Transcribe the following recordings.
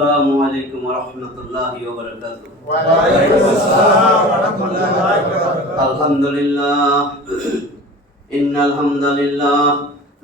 আসসালামু আলাইকুম ওয়া রাহমাতুল্লাহি ওয়া বারাকাতুহু। ওয়া আলাইকুম আসসালাম ওয়া রাহমাতুল্লাহি ওয়া বারাকাতুহু। আলহামদুলিল্লাহ ইন্নাল হামদালিল্লাহ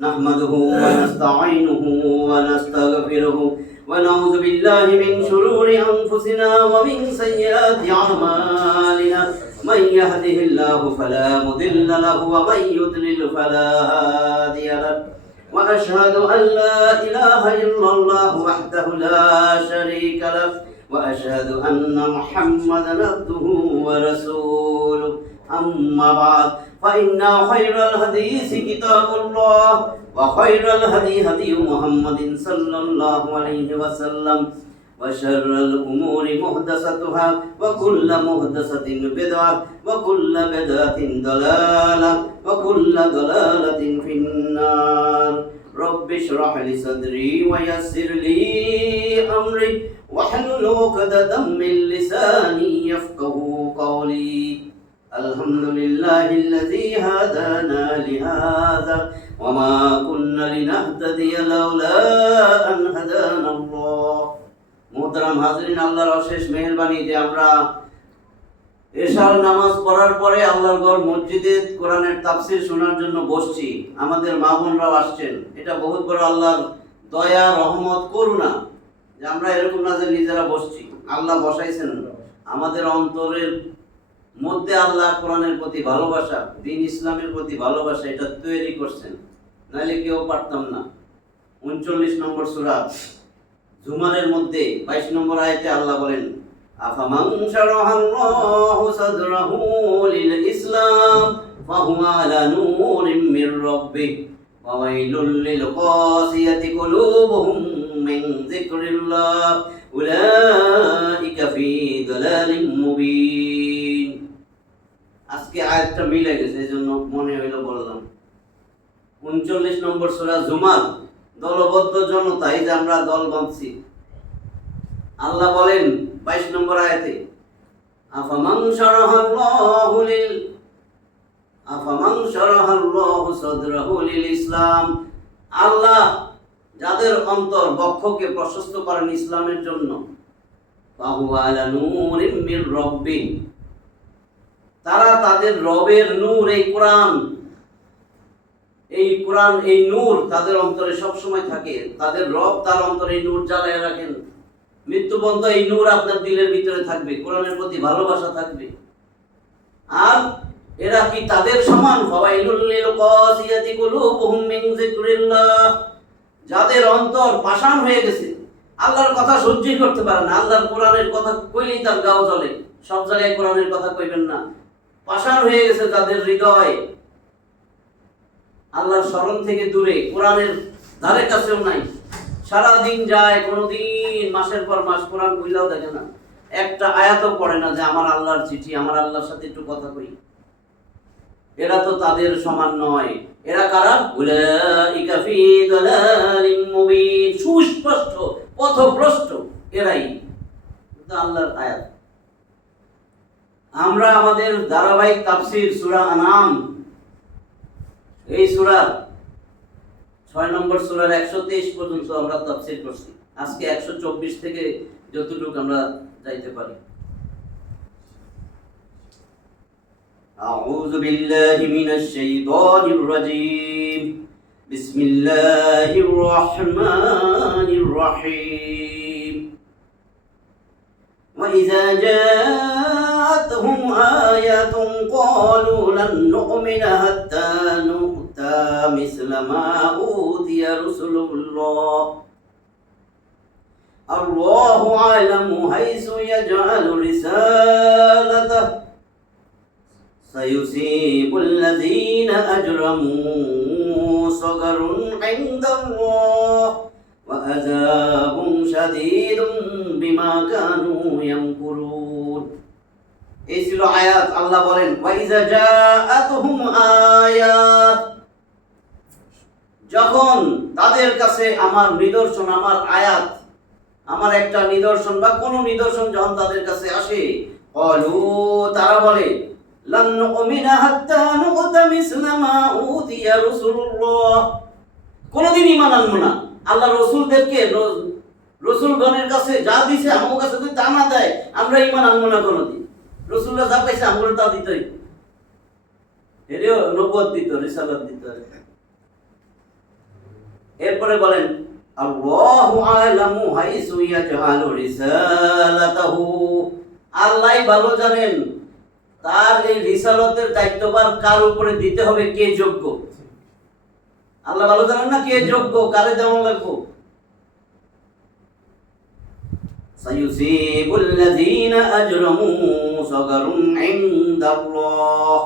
নাহমাদুহু ওয়া নাস্তাঈনুহু ওয়া নাস্তাগফিরুহু ওয়া নাউযু বিল্লাহি মিন শুরুরি আনফুসিনা ওয়া মিন সাইয়্যাতি আমালিনা মান ইয়াহদিহিল্লাহু ফালা মুদিল্লা লাহু ওয়া মান ইউদ্লিল ফালা হাদিয়া লাহু وأشهد أن لا إله إلا الله وحده لا شريك له وأشهد أن محمدا عبده ورسوله أما بعد فإن خير الحديث كتاب الله وخير الهدي هدي محمد صلى الله عليه وسلم وشر الأمور محدثاتها وكل محدثة بدعة وكل بدعة ضلالة وكل ضلالة في النار رب اشرح لي صدري ويسر لي أمري واحلل عقدة من لساني يفقهوا قولي الحمد لله الذي هدانا لهذا وما كنا لنهتدي لولا أن هدانا الله মোহতারাম হাজরিন, আল্লাহর অশেষ মেহেরবানি যে আমরা এশার নামাজ পড়ার পরে আল্লাহর ঘর মসজিদে কোরআনের তাফসীর শোনার জন্য বসছি। আমাদের মা বোনরাও আসছেন। এটা বহুত বড় আল্লাহর দয়া, রহমত, করুণা যে আমরা এরকম না যে নিজেরা বসছি, আল্লাহ বসাইছেন আমাদের অন্তরের মধ্যে। আল্লাহ কোরআনের প্রতি ভালোবাসা, দ্বীন ইসলামের প্রতি ভালোবাসা এটা তৈরি করছেন, নাহলে কেউ পারতাম না। 39 নম্বর সূরা জুমারের মধ্যে 22 নম্বর আয়াতে আল্লাহ বলেন, আফামান শারাহাল্লাহু সাদরাহু লিল ইসলাম ফাহুয়া আলা নূরিম মির রাব্বিহ ওয়া ওয়াইলুল লিল কাসিয়াতি কুলুবুহুম মিন যিকরিল্লাহ উলাইকা ফি দালালিম মুবিন। আজকে আয়াতটা মিলে গেছে, এজন্য মনে হইলো বললাম। 39 নম্বর সূরা জুমার, দলবদ্ধ জনতা, এই যে আমরা দল বাঁধছি। আল্লাহ বলেন 22 নম্বর আয়াতে, আফামান শারাহাল্লাহু সাদরাহু লিল ইসলাম, আল্লাহ যাদের অন্তর বক্ষকে প্রশস্ত করেন ইসলামের জন্য, ফাহুয়া আলা নূরিম মির রাব্বিহ, তারা তাদের রবের নূর, এই কোরআন, এই নূর তাদের অন্তরে সব সময় থাকে। তাদের রব তার অন্তরে এই নূর জ্বালায় রাখেন। মৃত্যু পর্যন্ত এই নূর আপনার দিলের ভিতরে থাকবে, কোরআনের প্রতি ভালোবাসা থাকবে। আর এরা কি তাদের সমান? ফাওয়াইলুল লিল কাসিয়াতি কুলুবুহুম মিন যিকরিল্লাহ, যাদের অন্তর পাষাণ হয়ে গেছে, আল্লাহর কথা সহ্যই করতে পারে না। আল্লাহর কোরআনের কথা কইলেই তার গাও জ্বলে। সব জায়গায় কোরআনের কথা কইবেন না। পাষাণ হয়ে গেছে যাদের হৃদয়, আল্লাহর স্মরণ থেকে দূরে, কোরআনের ধারে কাছেও নাই। সারা দিন যায়, কোনোদিন মাসের পর মাস কোরআন বুঝাও দেখে না, একটা আয়াতও পড়ে না যে আমার আল্লাহর চিঠি, আমার আল্লাহর সাথে একটু কথা কই। এরা তো তাদের সমান নয়। এরা কারা? উলাইকা ফি দালালিম মুবিন, সুস্পষ্ট পথভ্রষ্ট এরাই। এটা আল্লাহর আয়াত। আমরা আমাদের ধারাবাহিক তাফসীর সূরা আনাম, এই সূরার 6 নম্বর সূরার 123 পর্যন্ত আমরা তাফসীর করছি। আজকে 124 থেকে যতটুকু আমরা যাইতে পারি। আউযু বিল্লাহি মিনাশ শাইতানির রাজীম। বিসমিল্লাহির রহমানির রহিম। ওয়া ইযা জাআতহুম আয়াতুন ক্বালু লান নু'মিনা হাত্তা مثل ما أوتي رسل الله الله أعلم حيث يجعل رسالته سيصيب الذين أجرموا صغر عند الله وعذاب شديد بما كانوا يمكرون। এই ছিল আয়াত। আল্লাহ বলেন, ওয়াইজা জাআতুহুম আয়াত, যখন তাদের কাছে আমার নিদর্শন, আমার আয়াত, আমার একটা নিদর্শন বা কোন নিদর্শন যখন তাদের কাছে আসে, ক্বালু, তারা বলে, লান নুমিনা হাত্তা নু'তা মিসলা মা উতিয়া রাসূলুল্লাহ, কোনদিন ঈমান আনবো না আল্লাহর রাসূলদেরকে রসুলগণের কাছে যা দিছে আমার কাছে যদি তা না দেয় আমরা ঈমান আনবো না কোনোদিন। রসুলরা যা পাইছে আমরা তা দিতই, এরও নবুয়ত দিত, রিসালাত দিত। এরপরে বলেন আল্লাহু আ'লামু হাইসু ইয়াজআলু রিসালাতাহু, আল্লাহই ভালো জানেন তার এই রিসালাতের দায়িত্বভার কার উপরে দিতে হবে, কে যোগ্য। আল্লাহ ভালো জানেন না কে যোগ্য, কারে দেওয়া লাগবে। সায়ুসিবুল লাযীনা আজরামু সাগরুন ইনদাল্লাহ।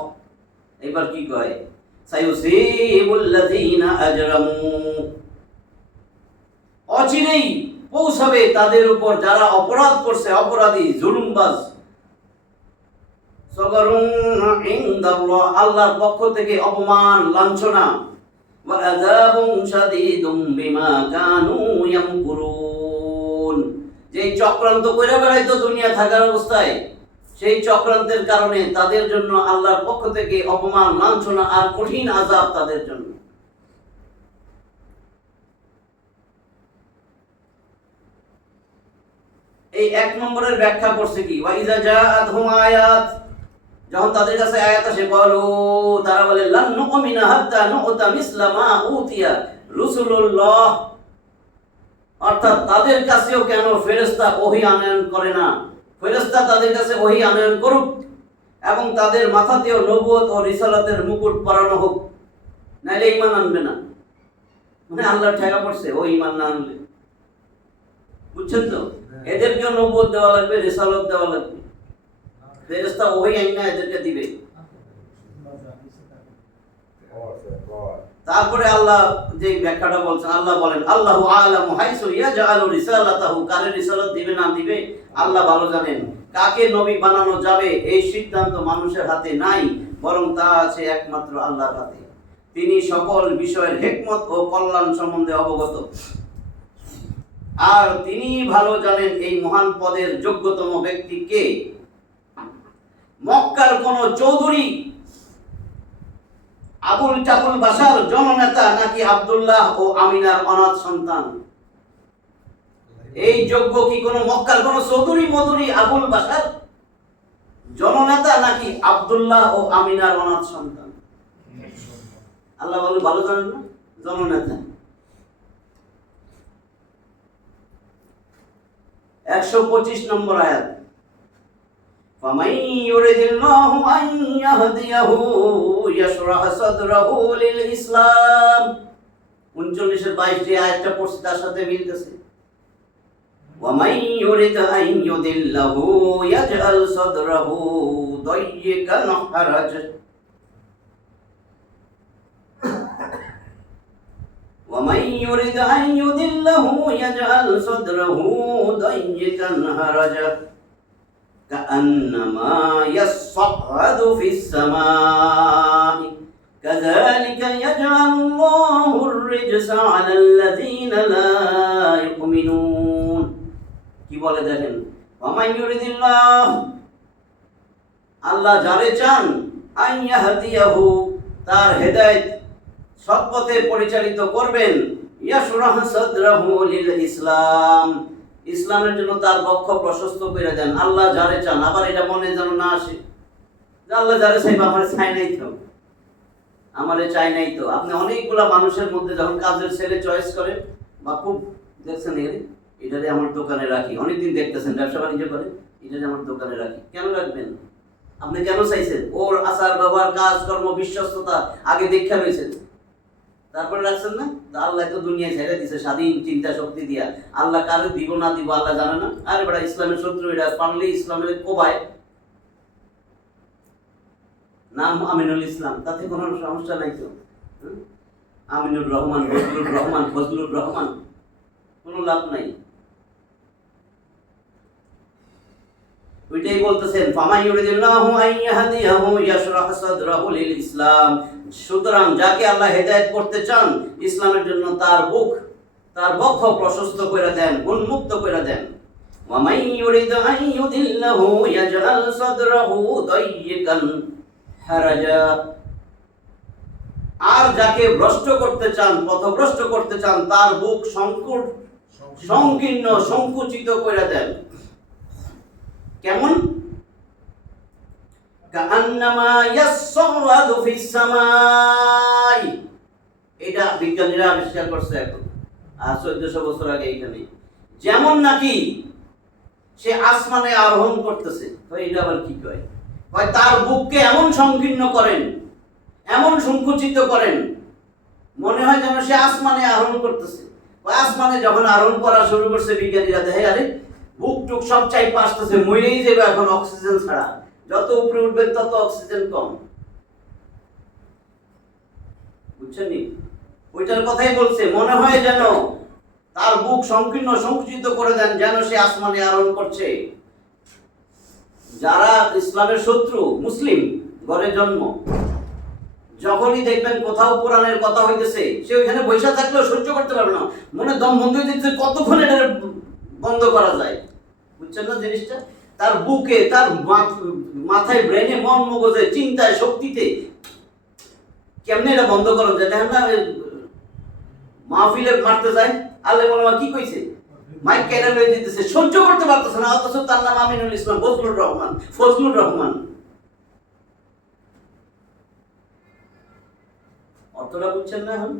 এবার কি কয়, সায়ুসিবুল লাযীনা আজরামু, অচিরেই পৌঁছাবে তাদের উপর যারা অপরাধ করছে, অপরাধী জুলুমবাজ। সাগরুন ইনদাল্লাহ, আল্লাহর পক্ষ থেকে অপমান লাঞ্ছনা। ওয়া আযাবুন শাদীদুম বিমা কানু ইয়ামকুরুন, যে চক্রান্ত কইরা বেড়াইতো দুনিয়া থাকার অবস্থায়, সেই চক্রান্তের কারণে তাদের জন্য আল্লাহর পক্ষ থেকে অপমান লাঞ্ছনা আর কঠিন আযাব তাদের জন্য। এই এক নম্বরের ব্যাখ্যা করছে কি, ওয়াইজা জাআতহুম আয়াত, যখন তাদের কাছে আয়াত আসে বলো, তারা বলে লান নুমিনা হাত্তা নুতা মিসলা মা উতিয়া রাসূলুল্লাহ, অর্থাৎ তাদের কাছেও কেন ফেরেশতা ওহী আনয়ন করে না, ফেরেশতা তাদের কাছে ওহী আনয়ন করুক এবং তাদের মাথাতেও নবুয়ত ও রিসালাতের মুকুট পরানো হোক, নাইলে ঈমান আনবে না। মানে আল্লাহ ঠেকা পড়ছে ও ঈমান না আনলে, বুঝছেন তো? এদেরকেও নবুয়ত দেওয়া লাগবে, রিসালাত দেওয়া লাগবে, ফেরেশতা ওহী আইনা এদেরকে দিবে। তারপরে আল্লাহ যে ব্যাখ্যাটা বলছেন, আল্লাহ বলেন আল্লাহু আ'লামু হাইসু ইয়াজআলু রিসালাতাহু, কারে রিসালাত দিবে না দিবে আল্লাহ ভালো জানেন। কাকে নবী বানানো যাবে এই সিদ্ধান্ত মানুষের হাতে নাই, বরং তা আছে একমাত্র আল্লাহর হাতে। তিনি সকল বিষয়ের হিকমত ও কল্যাণ সম্বন্ধে অবগত, আর তিনি ভালো জানেন এই মহান পদের যোগ্যতম ব্যক্তি কে। মক্কার কোন চৌধুরী, আবুল টাবুল বাশার জননেতা, নাকি আব্দুল্লাহ ও আমিনার অনাথ সন্তান? এই যোগ্য কি কোন মক্কার কোন চৌধুরী মধুরী আবুল বাশার জননেতা, নাকি আব্দুল্লাহ ও আমিনার অনাথ সন্তান? আল্লাহ বলে ভালো জানেন না, জননেতা। 125 নম্বর আয়াত, فَمَن يُرِدِ اللَّهُ أَن يَهْدِيَهُ يَشْرَحْ صَدْرَهُ لِلْإِسْلَامِ। 39 22 যে আয়াতটা পড়ছি তার সাথে মিলতেছে। وَمَن يُرِدْ أَن يُضِلَّهُ يَجْعَلْ صَدْرَهُ ضَيِّقًا حَرَجًا وَمَن يُرِدْ أَن يُضِلَّهُ يَجْعَلْ صَدْرَهُ ضَيِّقًا حَرَجًا كأنما يصعد في السماء كذلك يجعل الله الرجس على الذين لا يؤمنون। কি বলে দেখেন, ومن يريد الله, আল্লাহ যারে চান, আন ইয়াহদিয়াহু, তার হেদায়েত সৎপথে পরিচালিত করবেন, ইয়াশরাহ সাদরাহু লিল ইসলাম, ইসলামের জন্য তার বক্ষ প্রশস্ত করে দেন। আল্লাহ যারে চান, আবার এটা মনে যেন না আসে যে আল্লাহ যারে চাইবে আমারে চাই নাই তো, আমারে চাই নাই তো। আপনি অনেকগুলা মানুষের মধ্যে যখন কাজের ছেলে চয়েস করেন, বা খুব দেখছেন এটারে আমার দোকানে রাখি, অনেকদিন দেখতেছেন ব্যবসা বাণিজ্য করে, এটারে আমার দোকানে রাখি, কেন রাখবেন? আপনি কেন চাইছেন? ওর আচার ব্যবহার কাজকর্ম বিশ্বস্ততা আগে দেখা রয়েছে, তারপরে রাখছেন না? আল্লাহ তো দুনিয়ায় ছেড়ে দিছে স্বাধীন চিন্তা শক্তি দিয়া। আল্লাহ কারে দিব না দিব আল্লাহ জানে না? আরে বেটা, ইসলামের শত্রু এটা, পারলে ইসলামের কোবায় নাম আমিনুল ইসলাম, তাতে কোনো সমস্যা নাই তো। আমিনুর রহমান, ফজলুর রহমান, ফজলুর রহমান, কোনো লাভ নাই। ওইটাই বলতেছেন, ফামান ইউরিদুল্লাহু আন ইয়াহদিয়াহু ইয়াশরাহ সাদরাহু লিল ইসলাম, সুতরাং যাকে আল্লাহ হেদায়েত করতে চান, ইসলামের জন্য তার বুক, তার বক্ষ প্রশস্ত করে দেন, উন্মুক্ত করে দেন। ওয়া মান ইউরিদ আন ইউদিল্লাহু ইয়াজআল সাদরাহু দায়্যিকান হারাজা, আর যাকে ভ্রষ্ট করতে চান, পথভ্রষ্ট করতে চান, তার বুক সংকীর্ণ সংকুচিত করে দেন। কেমন? কাআন্নামা ইয়াসসাওয়াদু ফিস সামাই। এটা বিজ্ঞানীরা আবিষ্কার করছে এখন, আর 1400 বছর আগে এখানে। যেমন নাকি সে আসমানে আরোহণ করতেছে। এটা আবার কি কয়? তার বুককে এমন সংকীর্ণ করেন, এমন সংকুচিত করেন, মনে হয় যেন সে আসমানে আরোহণ করতেছে। আসমানে যখন আরোহণ করা শুরু করছে, বিজ্ঞানীরা দেখে আরে বুক টুক সব চাইপা আসতেছে, মরেই যাবে এখন অক্সিজেন ছাড়া। যত উপরে উঠবে তত অক্সিজেন কম। বুঝছেন নি? ওইটার কথাই বলছে, মনে হয় যেন তার বুক সংকীর্ণ সংকুচিত করে দেন, যেন সে আসমানে আরোহণ করছে। যারা ইসলামের শত্রু, মুসলিম ঘরে জন্ম, যখনই দেখবেন কোথাও কোরআনের কথা হইতেছে, সে ওইখানে বসে থাকলেও সহ্য করতে পারবে না, মনে দম বন্ধ হয়ে যাচ্ছে, কতক্ষণ এটা বন্ধ করা যায়। বুঝছেন না জিনিসটা? তার বুকে, তার মাথায়, ব্রেনে, মন মগজে, চিন্তায়, শক্তিতে কেমনে এটা বন্ধ করা যায়? দেখেন না, মাহফিলে মারতে যায়, আল্লাহ মোলামা কি কইছে, মাইক কেড়ে লয়ে দিতেছে, সহ্য করতে পারতেছে না, অথচ তার নাম আমিনুল ইসলাম, ফজলুর রহমান, ফজলুর রহমান। অর্থটা বুঝছেন না এখন?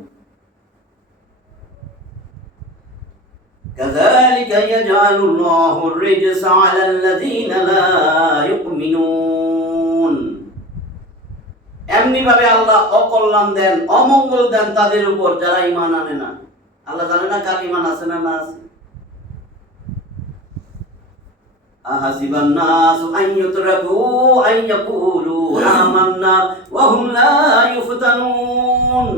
কাযালিকা ইয়াজআলুল্লাহু আর-রিজসা আলাল্লাযীনা লা ইউমিনুন। এমনি ভাবে আল্লাহ অকল্যাণ দেন, অমঙ্গল দেন তাদের উপর যারা ঈমান আনে না। আল্লাহ জানে না কার ঈমান আছে না না আছে। আহাসিবান নাসু আন ইউতরাকু আন ইয়াকুলু আমান্না ওয়া হুম লা ইউফতানুন।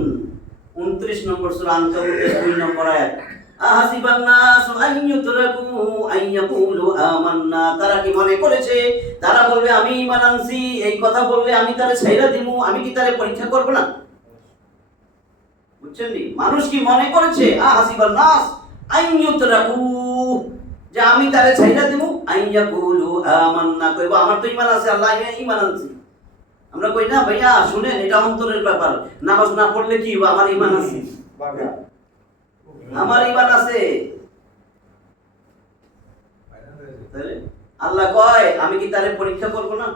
29 নম্বর সূরা আনকাবুতের 2 নম্বর আয়াত। আহাসিবান নাসু আন ইউতরাকু আন ইয়াকুলু আমান্না। তারা কি মনে করেছে তারা বলবে আমি ঈমান আনছি, এই কথা বললে আমি তারে ছাইরা দিমু, আমি কি তারে পরীক্ষা করব না? বুঝছেন নি? মানুষ কি মনে করেছে আহাসিবান নাস আন ইউতরাকু, যে আমি তারে ছাইরা দেব, আইয়া কুলু আমান্না, কইব আমার তো ঈমান আছে, আল্লাহ আমি ঈমান আনছি। আমরা কই না ভাইয়া শুনেন, এটা অন্তরের ব্যাপার, নামাজ না পড়লে কি হবে, আমার ঈমান আছে, আমার ঈমান আছে। তাহলে আল্লাহ কয় আমি কি তারে পরীক্ষা করব না?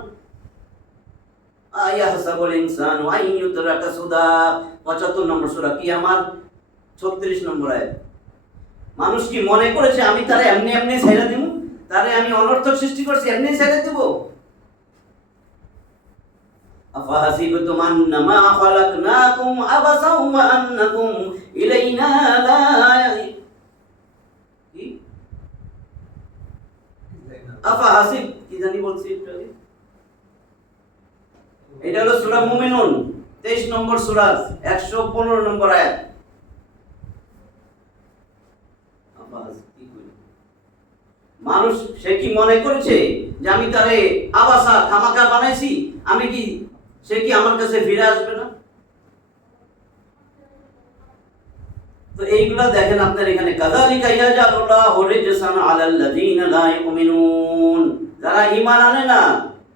আয়া হাসাবুল ইনসানু আইয়ুতরাকা সুদা, 75 নম্বর সূরা কিয়ামাত 36 নম্বর আয়াত। মানুষ কি মনে করেছে আমি তারে এমনি এমনি ছেড়ে দিব, তারে আমি অনর্থক সৃষ্টি করছি এমনি ছেড়ে দেব? আফাহাসিবতুম আন্নামা খালাকনাকুম আবাসাও ওয়া আন্নাকুম ইলাইনা লা আফাহাসিব কি জানি বলছি একটু আগে। এটা হলো সূরা মুমিনুন 23 নম্বর সূরা 115 নম্বর আয়াত। মানুষ সে কি মনে করেছে যে আমি তারে আবাসা খামাকা বানাইছি, আমি কি সে কি আমার কাছে ফিরে আসবে না? তো এইগুলা দেখেন আপনার এখানে কাযালিকা ইয়াজআলুল্লাহু রিজসান আলাল্লাযীনা লা ইউমিনুন। যারা ঈমান আনে না,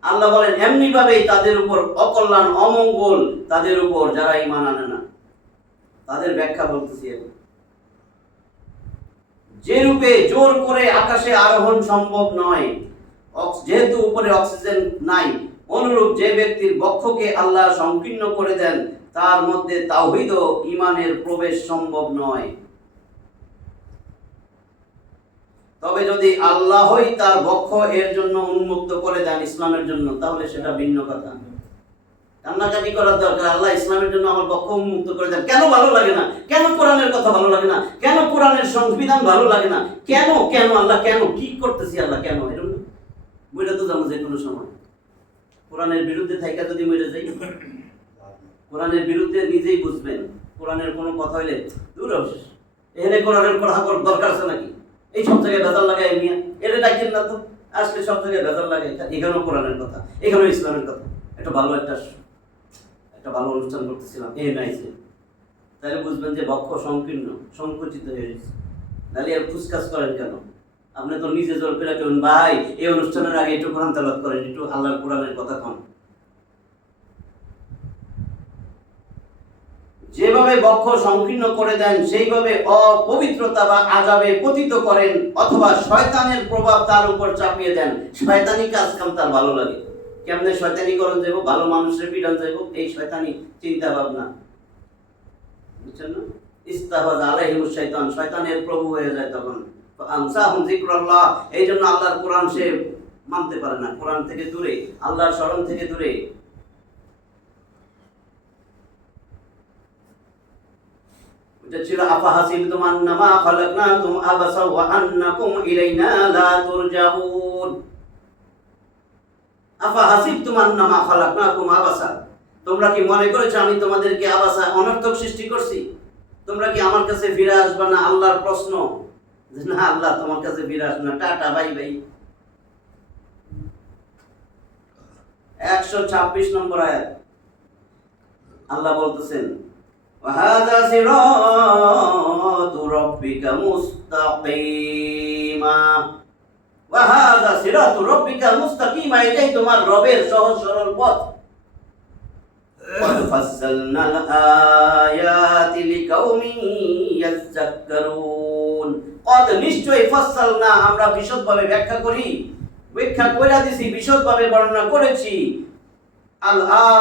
আল্লাহ বলেন এমনি ভাবেই তাদের উপর অকল্যাণ, অমঙ্গল তাদের উপর যারা ঈমান আনে না। তাদের ব্যাখ্যা বলতেছি এখন। যে রূপে জোর করে আকাশে আরোহণ সম্ভব নয়, যেহেতু উপরে অক্সিজেন নাই, অনুরূপ যে ব্যক্তির বক্ষকে আল্লাহ সংকীর্ণ করে দেন তার মধ্যে তাওহীদ ও ঈমানের প্রবেশ সম্ভব নয়। তবে যদি আল্লাহই তার বক্ষ এর জন্য উন্মুক্ত করে দেন ইসলামের জন্য, তাহলে সেটা ভিন্ন কথা। কান্নাকাটি করার দরকার, আল্লাহ ইসলামের জন্য আমার বক্ষ উন্মুক্ত করে দেন। কেন ভালো লাগে না? কেন কোরআনের কথা ভালো লাগে না? কেন কোরআনের সংবিধান ভালো লাগে না? কেন কেন আল্লাহ কেন কি করতেছি আল্লাহ কেন? এরকম বইটা তো জানো যে কোনো সময় কোরআনের বিরুদ্ধে থাইকা যদি মরে যাই, কোরআনের বিরুদ্ধে নিজেই বুঝবেন। কোরআনের কোনো কথা হইলে দূর অবশেষ এখানে কোরআনের কথা দরকার আছে নাকি? এই সব জায়গায় ভেজাল লাগাই নিয়ে এটা ডাকেন না তো, আসলে সব জায়গায় ভেজাল লাগে। এখানেও কোরআনের কথা, এখানেও ইসলামের কথা। একটা ভালো অনুষ্ঠান করতেছিলাম, এই নাইছে, তাহলে বুঝবেন যে বক্ষ সংকীর্ণ সংকুচিত হয়ে গেছে। তাহলে আর ফুসকাস করেন কেন? আপনি তো নিজে জোর করে কেন ভাই এই অনুষ্ঠানের আগে একটু কোরআন তেলাওয়াত করেন, একটু আল্লাহর কোরআনের কথা কন। যেভাবে বক্ষ সংকীর্ণ করে দেন, সেইভাবে অপবিত্রতা বা আযাবে পতিত করেন, অথবা শয়তানের প্রভাব তার উপর চাপিয়ে দেন। শয়তানি কাজ কাম তার ভালো লাগে, কেমনে শয়তানি করণ যাইব, ভালো মানুষের পিটান যাইব, এই শয়তানি চিন্তা ভাবনা, বুঝছেন না? ইস্তাহওয়াজ আলাইহিমুশ শাইতান, শয়তানের প্রভু হয়ে যায় তখন। আনসাহুম যিকরাল্লাহ, এই জন্য আল্লাহর কোরআন সে মানতে পারে না, কোরআন থেকে দূরে, আল্লাহর স্মরণ থেকে দূরে। এটা ছিল আফাহাসিবতুম আন্নামা খালাকনাকুম আবাসা ওয়া আন্নাকুম ইলাইনা লা তুরজাউন। আফাহাসিবতুম আন্নামা খালাকনাকুম আবাসা, তোমরা কি মনে করেছো আমি তোমাদেরকে আবাসা অনর্থক সৃষ্টি করছি? তোমরা কি আমার কাছে ফিরে আসবে না? আল্লাহর প্রশ্ন, না আল্লাহ তোমার কাছে ফিরে আসবে না, টাটা বাই বাই। 126 নম্বর আয়াত আল্লাহ বলতেছেন, وَهَذَا صِرَاطُ رَبِّكَ مُسْتَقِيمًا وَهَذَا صِرَاطُ رَبِّكَ مُسْتَقِيمًا, এটাই তোমার রবের সহজ সরল পথ। قَدْ فَصَّلْنَا الْآيَاتِ لِقَوْمٍ يَذَّكَّرُونَ। قَدْ নিশ্চয়ই ফাসসালনা, আমরা বিশদভাবে ব্যাখ্যা করি, ব্যাখ্যা কইরা দিছি, বিশদভাবে বর্ণনা করেছি। আল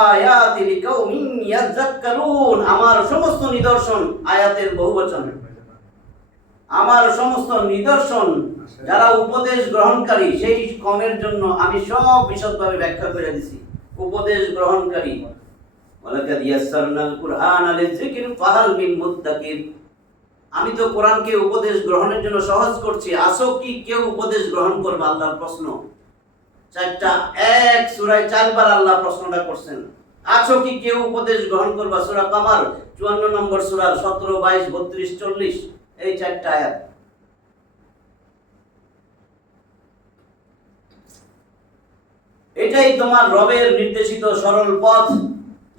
আয়াতি লিকাউমিন ইয়াযাক্কারুন, আমার সমস্ত নিদর্শন, আয়াতের বহুবচন, আমার সমস্ত নিদর্শন যারা উপদেশ গ্রহণকারী সেই কমের জন্য আমি সব বিশদভাবে ব্যাখ্যা করে দিছি। উপদেশ গ্রহণকারী, ওয়ালাকাদ ইয়াসসারনাল কুরআনা লিযিকর ফাহাল মিন মুদ্দাকির, আমি তো কোরআনকে উপদেশ গ্রহণের জন্য সহজ করছি, আসো কি কেউ উপদেশ গ্রহণ করবে? আল্লাহর প্রশ্ন। চারটা এক সূরায় 4 বার আল্লাহ প্রশ্নটা করছেন, আছো কি কেউ উপদেশ গ্রহণ করবা? সূরা কামার 54 নম্বর সূরার 17, 22, 32, 40, এই 4টা আয়াত। এটাই তোমার রবের নির্দেশিত সরল পথ,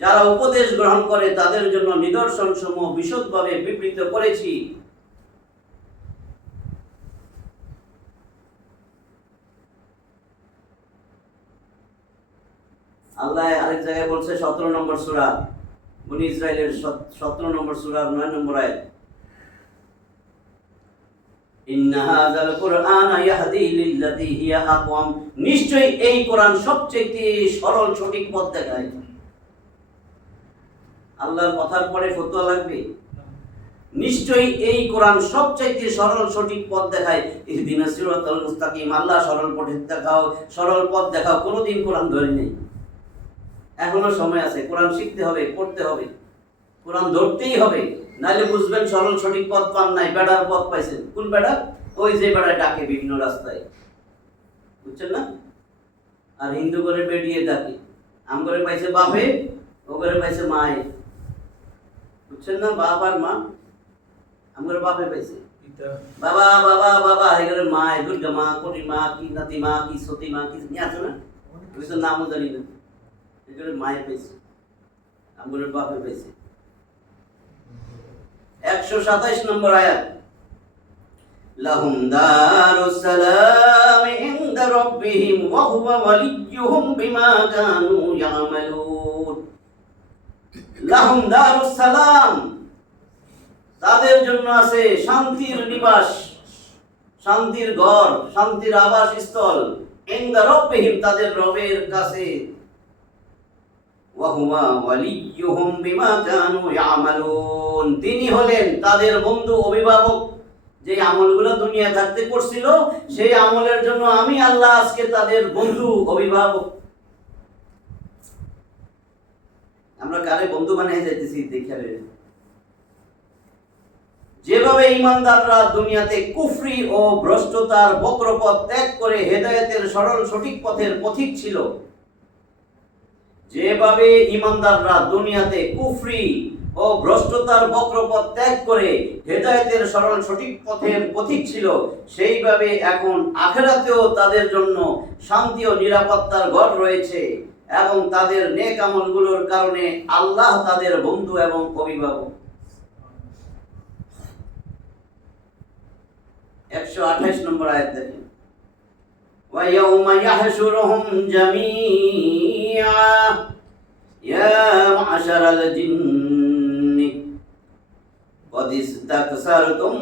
যারা উপদেশ গ্রহণ করে তাদের জন্য নিদর্শন সমূহ বিশদভাবে বিবৃত করেছি। আল্লাহ আরেক জায়গায় বলছে 17 নম্বর সূরা বনী ইসরাইলের 17 নম্বর সূরার 9 নম্বর আয়াত, ইন্না হাযাল কুরআনা ইয়াহদি লিল্লাতী হিয়া আকওয়াম, নিশ্চয়ই এই কোরআন সবচেয়ে সরল সঠিক পথ দেখায়। আল্লাহর কথার পরে ফতোয়া লাগবে? নিশ্চয়ই এই কোরআন সবচেয়ে সরল সঠিক পথ দেখায়। ইহদিনাস সিরাতাল মুস্তাকিম, আল্লাহ সরল পথ দেখাও, সরল পথ দেখাও। কোনোদিন কোরআন ধরে নেই, এখনো সময় আছে, কোরআন শিখতে হবে, পড়তে হবে, কোরআন ধরতেই হবে, নাহলে বুঝবেন সরল সঠিক পথ পান নাই, বেড়ার পথ পাইছেন। কোন বেড়া? ওই যে বেড়ায় ডাকে বিভিন্ন রাস্তায়, বুঝছেন না? আর হিন্দু করে বেরিয়ে ডাকে, আম করে পাইছে বাপে, ও করে পাইছে মায়ে, বুঝছেন না? বাপ আর মা, আম করে বাপে পাইছে বাবা বাবা বাবা, এখানে মায়, দুর্গা মা, কটি মা, কি নাতি মা, কি সতী মা, কি আছে না, বুঝছেন? নামও জানি না, এখানে মায়ে পাইছে, আম করে বাপে পাইছে। 127 নম্বর আয়াত, লাহুম দারুস সালাম ইনদা রাব্বিহিম ওয়া হুয়া ওয়ালিয়্যুহুম বিমা কানু ইয়ামালুন। লাহুম দারুস সালাম, তাদের জন্য আছে শান্তির নিবাস, শান্তির ঘর, শান্তির আবাসস্থল। ইনদা রাব্বিহিম, তাদের রবের কাছে। ওয়া হুয়া ওয়ালিয়্যুহুম বিমা কানু ইয়ামালুন, তিনি হলেন তাদের বন্ধু, অভিভাবক। যে আমলগুলো দুনিয়া থাকতে করছিল, সেই আমলের জন্য আমি আল্লাহ আজকে তাদের বন্ধু, অভিভাবক। আমরা কারে বন্ধু বানিয়ে যাইতেছি দেখে। যেভাবে ঈমানদাররা দুনিয়াতে কুফরি ও ভ্রষ্টতার বক্রপথ ত্যাগ করে হেদায়েতের সরল সঠিক পথের পথিক ছিল, যেভাবে ঈমানদাররা দুনিয়াতে কুফরি ও ভ্রষ্টতার বক্রপথ ত্যাগ করে হেদায়েতের সরল সঠিক পথের পথিক ছিল, সেইভাবে এখন আখিরাতেও তাদের জন্য শান্তি ও নিরাপত্তার ঘর রয়েছে, এবং তাদের নেক আমলগুলোর কারণে আল্লাহ তাদের বন্ধু এবং অভিভাবক। 128 নম্বর আয়াত দেখেন, ওয়া ইয়াউমা ইয়াহশুরুহুম জামিআ ইয়া মা'শারাল জিন্নি قد استكثرتم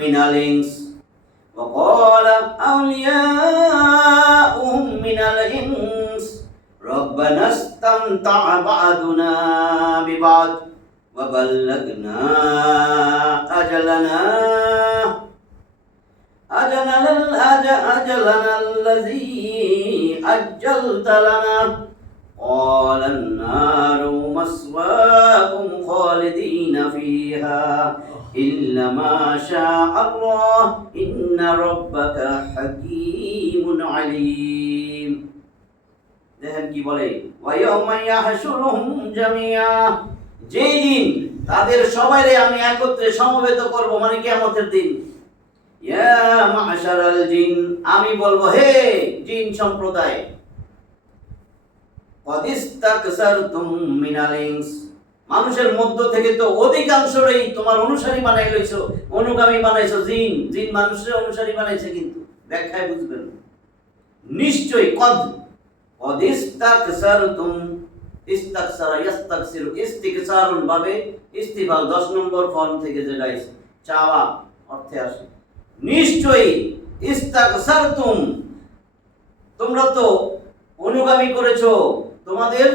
من الإنس وقال أولياؤهم من الإنس ربنا استمتع بعضنا ببعض وبلغنا أجلنا الذي أجلت لنا قال النار مسواكم خالدين فيها إلا ما شاء الله إن ربك حكيم عليم দেখেন কি বলে ওয়ায়াউমা ইয়াহশুরুহুম জামিয়া, যেই দিন তাদের সবাইরে আমি একত্রে সমবেত করব, মানে কিয়ামতের দিন। ইয়া মা'শারাল জিন, আমি বলবো হে জিন সম্প্রদায়, কদ ইস্তাকসারতুম মিনাল ইনস, মানুষের মধ্য থেকে তো অধিকাংশই তোমার অনুসারী বানাই লইছো, অনুগামী বানাইছো। জিন জিন মানুষের অনুসারী বানাইছে, কিন্তু ব্যাখ্যায় বুঝবেন নিশ্চয়ই। কদ ইস্তাকসারতুম, ইস্তাকসারা ইস্তাকসিরু, ইস্তিকসারুন ভাবে ইস্তিফাল 10 নম্বর ফর্ম থেকে যেটা আছে চাওয়া অর্থে আসে। নিশ্চয়ই ইস্তাকসারতুম, তোমরা তো অনুগামী করেছো, তোমাদের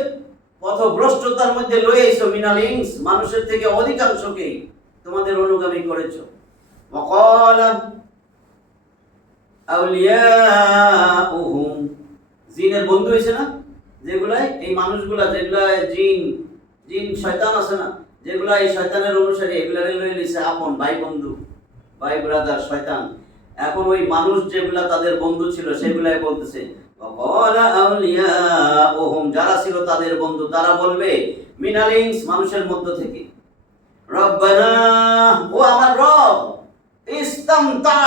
পথভ্রষ্টতার মধ্যে লয়ে আইছো। মিনাল ইনস, মানুষের থেকে অধিকাংশকে তোমাদের অনুগামী করেছো। ওয়াকালা আউলিয়াউহুম, জিনের বন্ধু হয়েছে না যেগুলা, এই মানুষগুলা যেগুলা জিন জিন শয়তান আছে না, যেগুলা এই শয়তানের অনুসারী, এগুলা লয়ে নিছে আপন ভাই বন্ধু, ভাই ব্রাদার শয়তান। এখন ওই মানুষ যেগুলা তাদের বন্ধু ছিল সেগুলাই বলতেছে, ওয়াকালা আউলিয়াউহুম, যারা ছিল তাদের বন্ধু, তারা বলবে মিনাল ইনস, মানুষের মধ্য থেকে, রব্বানা, ও আমার রব, ইস্তামতা,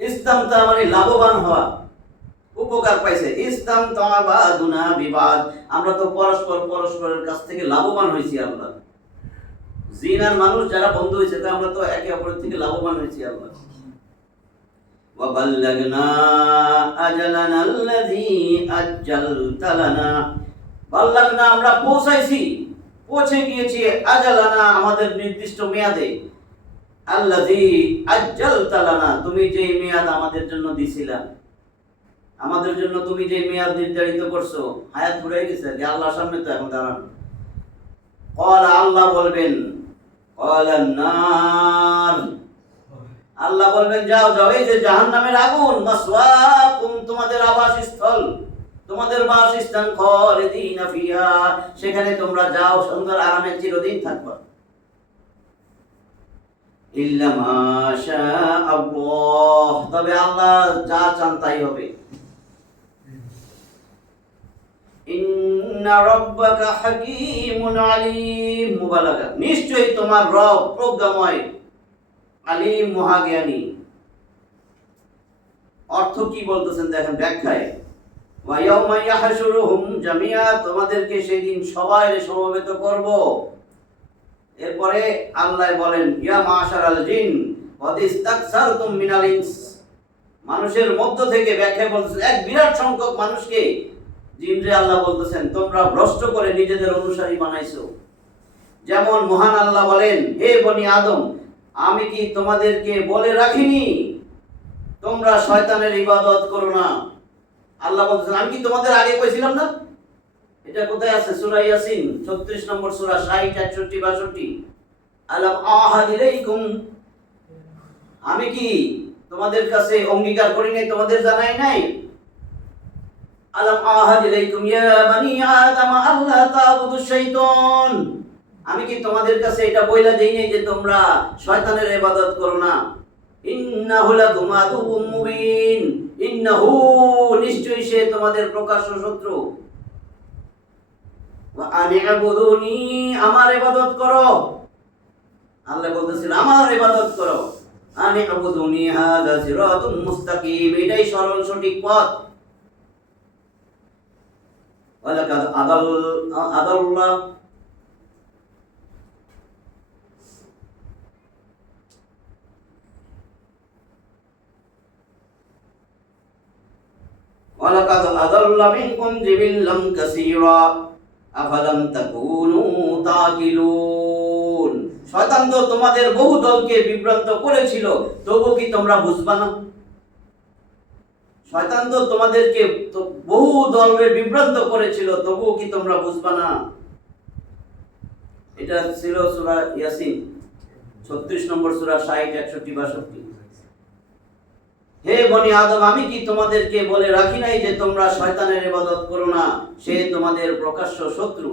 ইস্তামতা মানে লাভবান হওয়া, উপকার পাইছে। ইস্তামতা বাদুনা বিবাদ, আমরা তো পরস্পরের কাছ থেকে লাভবান হয়েছি। আল্লাহ, জিন আর মানুষ যারা বন্ধু হয়েছে, তো আমরা তো একে অপরের থেকে লাভবান হয়েছি। আল্লাহ, ওয়া বাল্লাগনা আজালানা আল্লাযী আজ্জালতা লানা, বাল্লাগনা আমরা পৌঁছে গিয়েছি, আজালানা আমাদের নির্দিষ্ট মেয়াদে, আল্লাযী আজ্জালতা লানা, তুমি যে মেয়াদ আমাদের জন্য দিছিলা, আমাদের জন্য তুমি যে মেয়াদ নির্ধারিত করছো, হায়াত পুড়ে গেছে, আল্লাহর সামনে তো এখন দাঁড়ানো। ক্বালা, আল্লাহ বলবেন, ক্বালান নার, আল্লাহ বলবেন যাও যাও, এই যে জাহান্নামের আগুন, মাসওয়াকুম, তোমাদের আবাসস্থল, তোমাদের বাসস্থান, খালিদিনা ফিহা, সেখানে তোমরা যাও, সুন্দর আরামে চিরদিন থাকবা। ইল্লা মা শাআল্লাহ, তবে আল্লাহ যা চান তাই হবে। ইন্না রাব্বাকা হাকীমুন আলীম, মুবালাগা, নিশ্চয়ই তোমার রব প্রজ্ঞাময়, আলীম মহাজ্ঞানী। অর্থ কি বলতেছেন দেখেন ব্যাখ্যায়, ওয়া ইয়াউমা ইয়াহশুরুহুম জামিয়া, তোমাদেরকে সেদিন সবাই সমবেত করব। এরপরে আল্লাহ বলেন, ইয়া মাশারাল জিন কদ ইস্তাকসারতুম মিনাল ইনস, মানুষের মধ্য থেকে, ব্যাখ্যায় বলতেছেন এক বিরাট সংখ্যক মানুষকে জিনরে আল্লাহ বলতেছেন তোমরা ভ্রষ্ট করে নিজেদের অনুসারী বানাইছো। যেমন মহান আল্লাহ বলেন, হে বনি আদম, আমি কি তোমাদেরকে বলে রাখিনি তোমরা শয়তানের ইবাদত করো না? আল্লাহ বলতেছেন, আমি কি তোমাদের আগে কইছিলাম না? এটা কোথায় আছে? সূরা ইয়াসিন 36 নম্বর সূরা, 60, 61, 62। আলাম আহাদ ইলাইকুম, আমি কি তোমাদের কাছে অঙ্গীকার করি নাই, তোমাদের জানাই নাই? আলাম আহাদ ইলাইকুম ইয়া বানি আদম আল্লা তা'বুদুশ শাইতান, আমি কি তোমাদের কাছে এটা বইলা দেই নাই যে তোমরা শয়তানের ইবাদত করো না? ইন্নাহু লাকুম আদুউম মুবিন, ইন্নাহু, নিশ্চয়ই সে তোমাদের প্রকাশ্য শত্রু। ওয়া আনি'বুদুনি, আমার ইবাদত করো। আল্লাহ বলতেছেন আমার ইবাদত করো। আনি'বুদুনি হাযা সিরাতুম মুস্তাকিম, এটাই সরল সঠিক পথ। ওয়ালাকাদ আদাল্লাহ, ওয়ালাকাদ আদাল্লা মিনকুম জিবিল্লাম কাসীরা আফালাম তাকুনু তাকিলুন, শয়তান তো তোমাদের বহু দলকে বিভ্রান্ত করেছিল, তবু কি তোমরা বুঝবা না? শয়তান তো তোমাদেরকে বহু দলকে বিভ্রান্ত করেছিল, তবুও কি তোমরা বুঝবা না? এটা ছিল সূরা ইয়াসিন 36 নম্বর সূরা 60, 61, 62। হে বনি আদম, আমি কি তোমাদেরকে বলে রাখি নাই যে তোমরা শয়তানের ইবাদত করো না? সে তোমাদের প্রকাশ্য শত্রু,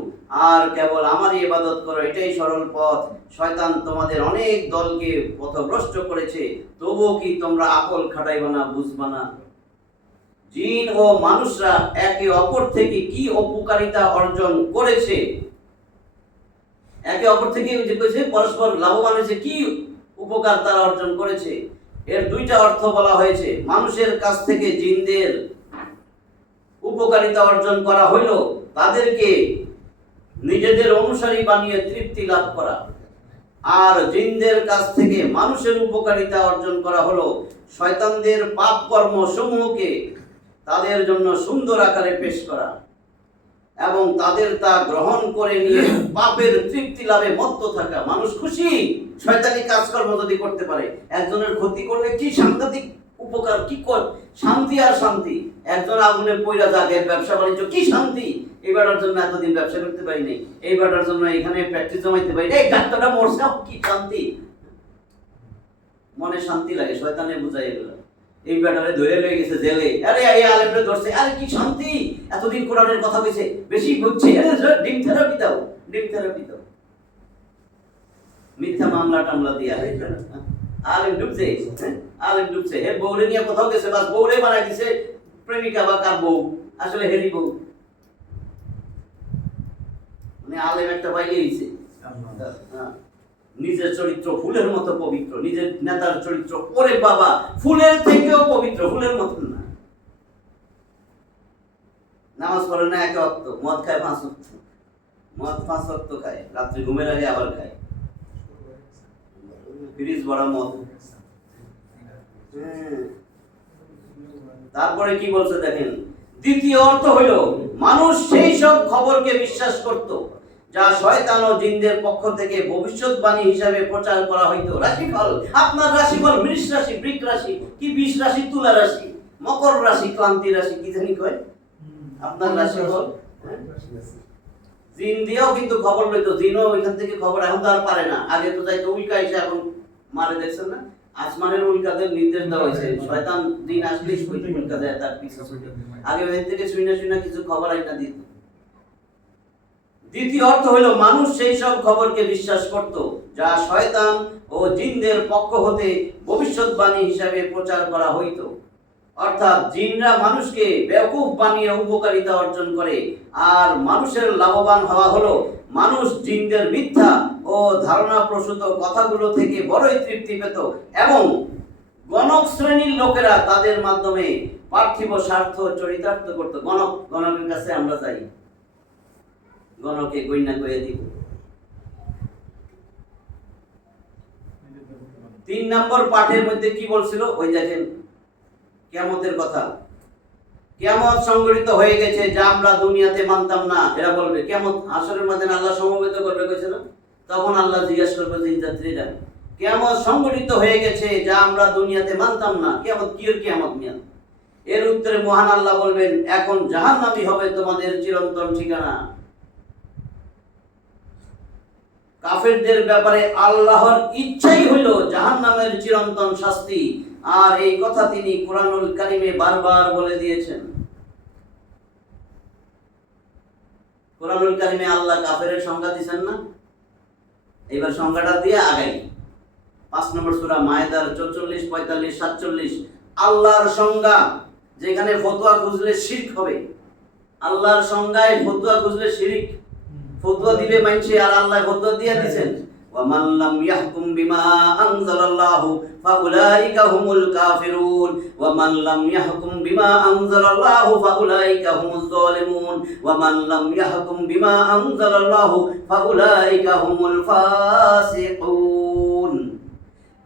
আর কেবল আমারই ইবাদত করো, এটাই সরল পথ। শয়তান তোমাদের অনেক দলকে পথভ্রষ্ট করেছে, তবুও কি তোমরা আকল খাটাইবা না, বুঝবা না? জিন ও মানুষরা একে অপর থেকে কি উপকারিতা অর্জন করেছে, একে অপর থেকে যে কইছে পরস্পর লাভবান হয়েছে, কি উপকার তারা অর্জন করেছে, এর দুইটা অর্থ বলা হয়েছে। মানুষের কাছ থেকে জিনদের উপকারিতা অর্জন করা হইল তাদেরকে নিজেদের অনুসারী বানিয়ে তৃপ্তি লাভ করা, আর জিনদের কাছ থেকে মানুষের উপকারিতা অর্জন করা হলো শয়তানদের পাপ কর্ম সমূহকে তাদের জন্য সুন্দর আকারে পেশ করা এবং তাদের তা গ্রহণ করে নিয়ে পাপের তৃপ্তি লাভে মত্ত থাকা। মানুষ খুশি শয়তানি কাজকর্ম যদি করতে পারে। একজনের ক্ষতি করলে কি সাংঘাতিক উপকার, কি শান্তি আর শান্তি। একজন আগুনে পয়রা যাকে ব্যবসা বাণিজ্য কি শান্তি। এইবারের জন্য এতদিন ব্যবসা করতে পারি নাই, এইবারের জন্য এখানে প্র্যাকটিস জমাইতে পারি, এই ডাক্তারটা মরছে, কি শান্তি, মনে শান্তি লাগে। শয়তানে বুঝাই এগুলো। এই ব্যাটারে ধরে লয়ে গেছে জেলে, আরে এই আলেমরে ধরছে, আরে কি শান্তি, এতদিন কোরআনের কথা কইছে, বেশি বুঝছে, ডিম থেরাপি দাও, ডিম থেরাপি দাও, মিথ্যা মামলা টামলা দিয়া আলেম ডুবছে, আলেম ডুবছে। হে বউরে নিয়ে কোথাও গেছে, বাস বউরে বানাই দিছে প্রেমিকা বা কার বউ, আসলে হেরি বউ। মানে আলেম একটা বাইলে হইছে, নিজের চরিত্র ফুলের মতো পবিত্র, নিজের নেতার চরিত্র ওরে বাবা ফুলের থেকেও পবিত্র, ফুলের মতন না। নামাজ পড়ে না এক ওয়াক্ত, মদ খায় 5 ওয়াক্ত, মদ 5 ওয়াক্ত খায়, রাত্রে ঘুমের আগে আবার খায়, ফ্রিজ ভরা মদ। তারপরে কি বলছে দেখেন, দ্বিতীয় অর্থ হইল মানুষ সেই সব খবরকে বিশ্বাস করত যা শয়তান ও জিনদের পক্ষ থেকে ভবিষ্যৎবাণী হিসাবে প্রচার করা হইতো। রাশিফল, আপনার রাশিফল বৃষ রাশি, বৃক রাশি, কি বিষ রাশি, তুলা রাশি, মকর রাশি, ক্রান্তি রাশি, কি জানি কয় আপনার রাশিফল। জিন দিয়েও কিন্তু খবর লইতো, জিনও ওইখান থেকে খবর, এখন তো আর পারে না। আগে তো যাইতো উল্কা এসে, এখন মারে, দেখছেন না আসমানের উল্কাদের নির্দেশ দেওয়া হয়েছে, শয়তান দিন আসলেই উল্কা দেয় তার পিছু। আগে ওই থেকে শুনে কিছু খবর আইনা দিত। দ্বিতীয় অর্থ হলো মানুষ সেই সব খবরকে বিশ্বাস করত যা শয়তান ও জিনদের পক্ষ হতে ভবিষ্যৎবাণী হিসাবে প্রচার করা হইতো। অর্থাৎ জিনরা মানুষকে বেওকুফ বানিয়ে উপকারিতা অর্জন করে, আর মানুষের লাভবান হওয়া হলো মানুষ জিনদের মিথ্যা ও ধারণা প্রসূত কথাগুলো থেকে বড়ই তৃপ্তি পেত, এবং গণক শ্রেণীর লোকেরা তাদের মাধ্যমে পার্থিব স্বার্থ চরিতার্থ করত। গণকের কাছে আমরা যাই, গণকে গণ্যা করে দিব। 3 নম্বর পাঠের মধ্যে কি বলছিল ওই দেখেন, কিয়ামতের কথা। কিয়ামত সংঘটিত হয়ে গেছে যা আমরা দুনিয়াতে মানতাম না। এরা বলবে কিয়ামত হাসরের ময়দানে আল্লাহ সমবেত করবে কইছিল, তখন আল্লাহ জিজ্ঞাসা করবে জিন জাতিরা, কিয়ামত সংঘটিত হয়ে গেছে যা আমরা দুনিয়াতে মানতাম না, কিয়ামত কি এর কিয়ামত মিয়া? এর উত্তরে মহান আল্লাহ বলবেন, এখন জাহান্নামই হবে তোমাদের চিরন্তন ঠিকানা। কাফেরদের ব্যাপারে আল্লাহর ইচ্ছাই হইল জাহান্নামের চিরন্তন শাস্তি, আর এই কথা তিনি কুরআনুল কারীমে বারবার বলে দিয়েছেন। কুরআনুল কারীমে আল্লাহ কাফেরের সংজ্ঞা দিবেন না, এবার সংজ্ঞাটা দিয়ে আগাই। 5 নম্বর সূরা মায়েদার 44, 45, 47 আল্লাহর সংজ্ঞা, যেখানে ফতোয়া খুঁজলে শিরক হবে। আল্লাহর সংজ্ঞায় ফতোয়া খুঁজলে শিরক, ফতোয়া দিবে মানছে, আর আল্লাহ ফতোয়া দিয়ে দিবেন, ওয়া মান লাম ইয়াহকুম বিমা আনজালাল্লাহু ফাউলাইকা হুমুল কাফিরুন ওয়া মান লাম ইয়াহকুম বিমা আনজালাল্লাহু ফাউলাইকা হুমুজ জালিমুন ওয়া মান লাম ইয়াহকুম বিমা আনজালাল্লাহু ফাউলাইকা হুমুল ফাসিকুন।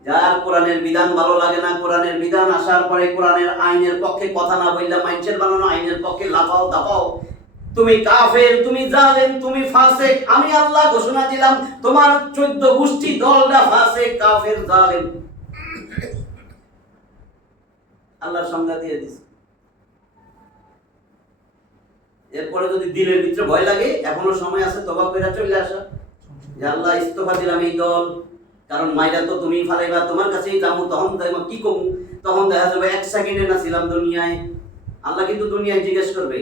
যার কোরআনের বিধান ভালো লাগে না, কোরআনের বিধান আসার পরে কোরআনের আইনের পক্ষে কথা না বললে, মানুষের বানানো আইনের পক্ষে লাফাও দাপাও, তুমি কাফের, তুমি জালেম, তুমি ফাসিক। আমি আল্লাহ ঘোষণা দিলাম তোমার 14 গোষ্ঠী দলটা ফাসিক, কাফের, জালেম। আল্লাহর সংজ্ঞা দিয়ে দিছে। এরপরে যদি দিলের ভিতরে ভয় লাগে, এখনো সময় আছে তওবা কইরা চলে আসা, যে আল্লাহ ইস্তফা দিলাম এই দল, কারণ মাইরা তো তুমি ফালাইবা, তোমার কাছেই যাবো, তখন দেখো কি কমু, তখন দেখা যাবে 1 সেকেন্ডে না ছিলাম দুনিয়ায়। আল্লাহ কিন্তু দুনিয়ায় জিজ্ঞেস করবে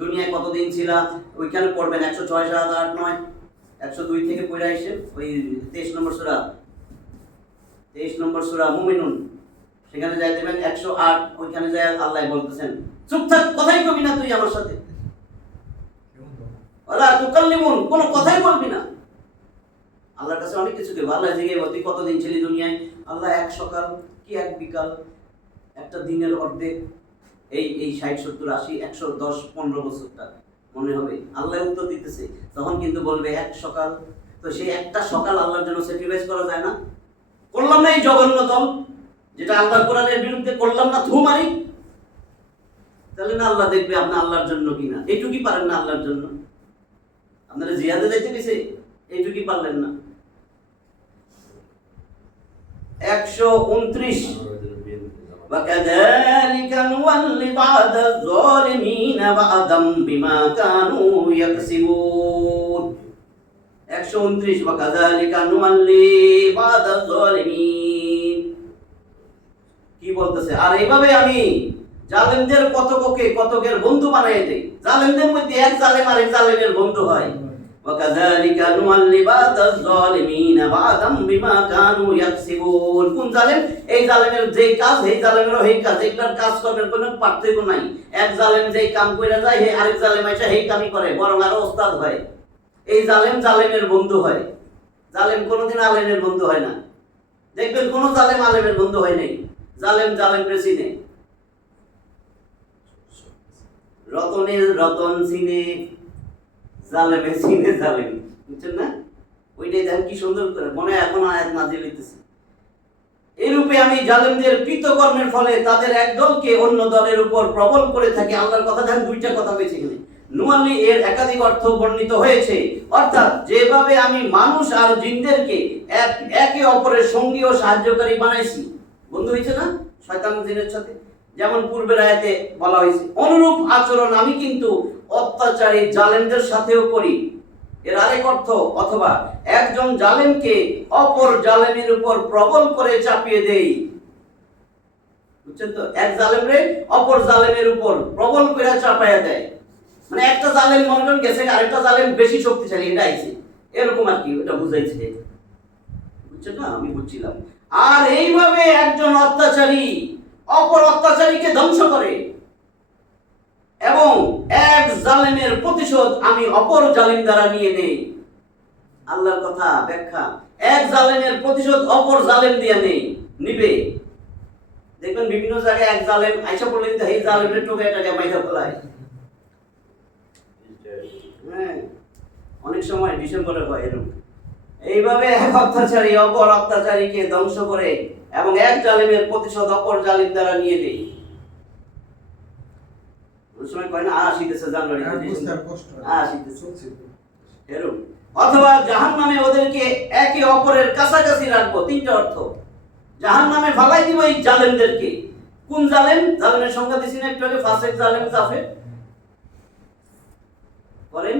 দুনিয়ায় কতদিন ছিলা, ওইখানে পড়বেন 106, 7, 8, 9, 102 থেকে পড়ে আসে ওই 23 নম্বর সূরা, 23 নম্বর সূরা মুমিনুন, সেখানে যাই দেবেন 108, ওইখানে যায় আল্লাহ বলতেছেন চুপ থাক, কথাই কবি না তুই আমার সাথে, ওয়ালা তুকাল্লিমুন, কোনো কথাই বলবি না। আল্লাহর কাছে অনেক কিছু দেব। আল্লাহ জিজ্ঞেস তুই কতদিন ছিলি দুনিয়ায়, আল্লাহ 1 সকাল কি 1 বিকাল, একটা দিনের অর্ধেক, এই 60, 70, 80, 110, 15 বছরটা মনে হবে। আল্লাহ উত্তর দিতেছে, তখন কিন্তু বলবে 1 সকাল। তো সেই একটা সকাল আল্লাহর জন্য স্যাক্রিফাইস করা যায় না? করলাম না এই জঘন্য দল, যেটা আল্লাহর কোরআনের বিরুদ্ধে, করলাম না, থু মারি, তাহলে না আল্লাহ দেখবে আপনি আল্লাহর জন্য কিনা। এইটুকুই পারেন না আল্লাহর জন্য, আপনারা জিহাদে যাইতে গেছে, এইটুকুই পারলেন না। 129, وَكَذَلِكَ نُوَلِّي بَعْضَ الظَّالِمِينَ بَعْضًا بِمَا كَانُوا يَكْسِبُونَ। 129, وَكَذَلِكَ نُوَلِّي بَعْضَ الظَّالِمِينَ। কি বলতেছে? আর এইভাবে আমি জালেমদের কতককে কতকের বন্ধু বানিয়ে দেই। জালেমদের মধ্যে এক জালেম আরেক জালেমের বন্ধু হয়। وَكَذَلِكَ نُوَلِّي بَعْضَ الظَّالِمِينَ بَعْضًا بِمَا كَانُوا يَكْسِبُونَ। কোন জালেম? এই জালেমের যেই কাজ, এই জালেমেরও এই কাজ, এগুলোর কাজ করবেন কোনো পার্থক্য নাই। এক জালেম যেই কাম কইরা যায়, হে আরেক জালেম এসে এই কামই করে, বরং আরো ওস্তাদ হয়। এই জালেম জালেমের বন্ধু হয়। জালেম কোনোদিন আলেমের বন্ধু হয় না। দেখবেন কোন জালেম আলেমের বন্ধু হয় নাই। জালেম জালেমরে চিনে। রতনের রতন চিনে, জালেমে চিনে জালেম, বুঝছেন না? ওইটাই দেখেন কি সুন্দর করে, মনে হয় এখন আয়াত নাজিল হইতেছে। এইরূপে আমি জালেমদের কৃতকর্মের ফলে তাদের এক দলকে অন্য দলের উপর প্রবল করে থাকি। আল্লাহর কথা দেখেন, 2টা কথা পেয়েছে এখানে। নুয়ালি এর একাধিক অর্থ বর্ণিত হয়েছে, অর্থাৎ যেভাবে আমি মানুষ আর জিনদেরকে একে অপরের সঙ্গী ও সাহায্যকারী বানাইছি। বন্ধু হয়েছে না শয়তান জিনের সাথে, যেমন পূর্বের আয়াতে বলা হয়েছে, অনুরূপ আচরণ আমি কিন্তু অত্যাচারী জালেমদের সাথেও করি। এর আরেক অর্থ, অথবা একজন জালেমকে অপর জালেমের উপর প্রবল করে চাপিয়ে দেই। বুঝছেন তো? এক জালেমরে অপর জালেমের উপর প্রবল করে চাপায়া দেয়, মানে একটা জালেম মনে করেন গেছে, আরেকটা জালেম বেশি শক্তিশালী, এটা আইছে, এরকম আর কি, এটা বুঝাইছে। বুঝছেন না? আমি বুঝছিলাম। আর এইভাবে একজন অত্যাচারী অপর অত্যাচারীকে ধ্বংস করে, এবং এক জালেমের প্রতিশোধ আমি অপর জালিম দ্বারা নিয়ে নেই। আল্লাহর কথা ব্যাখ্যা, এক জালেমের প্রতিশোধ অপর জালেম দিয়ে নিবে। দেখবেন বিভিন্ন জায়গায় এক জালেম আইসা পড়লে এই জালেমের টোকে এটাকে মাইরা ফেলায়। হ্যাঁ, অনেক সময় ডিসেম্বরে হয় এরকম। এইভাবে এক অত্যাচারী অপর অত্যাচারীকে ধ্বংস করে এবং এক জালিমের প্রতিশোধ অপর জালিম দ্বারা নিয়ে নেই। সময় কয় না আসিতেছে জানুয়ারি, আসিতেছে এরকম। অথবা জাহান্নামে ওদেরকে একে অপরের কাছাকাছি রাখবো। 3টা অর্থ। জাহান্নামে ফালাই দিব এই জালেমদেরকে। কোন জালেম? জালেমের সংজ্ঞা দিছি না একটু আগে, ফাসিক, জালেম, কাফের। করেন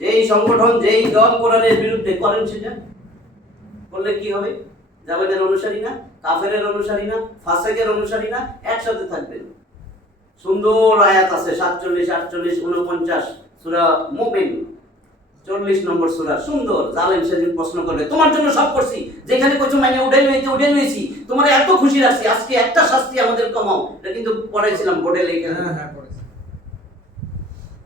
যেই সংগঠন, যেই দল কোরআনের বিরুদ্ধে করেন, সেটা করলে কি হবে? জালেমের অনুসারী না, কাফেরের অনুসারী না, ফাসিকের অনুসারী না, একসাথে থাকবেন। সুন্দর আয়াত আছে 47, 48, 49 সূরা মুমিন, 40 নম্বর সূরা। সুন্দর। জালেম সেদিন প্রশ্ন করবে, তোমার জন্য সব করছি, যেখানে কইছো মানে উঠাই লইছি, তোমার এত খুশি রাখছি, আজকে একটা শাস্তি আমাদের কমাও। এটা কিন্তু পড়াইছিলাম বোর্ডে লেখা। হ্যাঁ পড়েছি।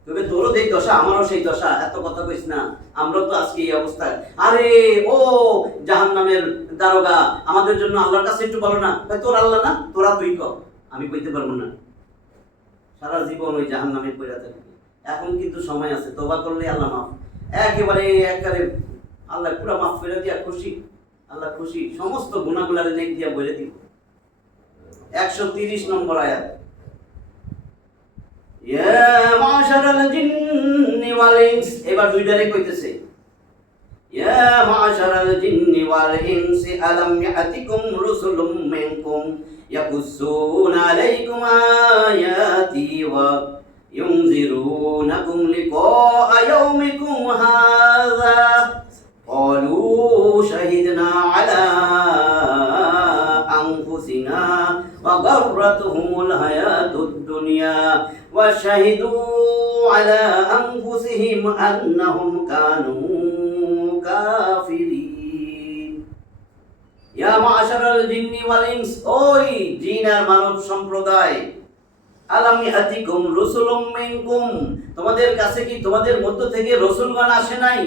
তবে তোরও এই দশা, আমারও সেই দশা, এত কথা কইস না, আমরা তো আজকে এই অবস্থায়। আরে ও জাহান্নামের দারোগা, আমাদের জন্য আল্লাহর কাছে একটু বলো না। তোর আল্লাহ না, তোরা তুই কর, আমি কইতে পারবো না। সারা জীবন ওই জাহান্নামে পড়ে থাকবে। এখন কিন্তু সময় আছে, তওবা করলে আল্লাহ মাফ, একেবারে আল্লাহ পুরো মাফ করে দিয়া খুশি। আল্লাহ খুশি, সমস্ত গুনাহগুলোর নেক দিয়া বলে দিব। 130 নম্বর আয়াত, ইয়া মাশারাল জিন্নি ওয়াল ইনস, এবার দুইটারে কইতেছে ইয়া মাশারাল জিন্নি ওয়াল ইনসি আলাম ইয়াতিকুম রুসুলুম মিনকুম ইয়াকুসুনা আলাইকুম আয়াতি ওয়া ينذرونكم لقاء يومكم هذا قالوا شهدنا على أنفسنا وغرتهم الحياة الدنيا وشهدوا على أنفسهم أنهم كانوا كافرين يا معشر الجن والإنس ওই জিন আর মানব সম্প্রদায় আলাম ইয়াতিকুম রুসুলুম মিনকুম, তোমাদের কাছে কি তোমাদের মধ্য থেকে রাসূলগণ আসে নাই?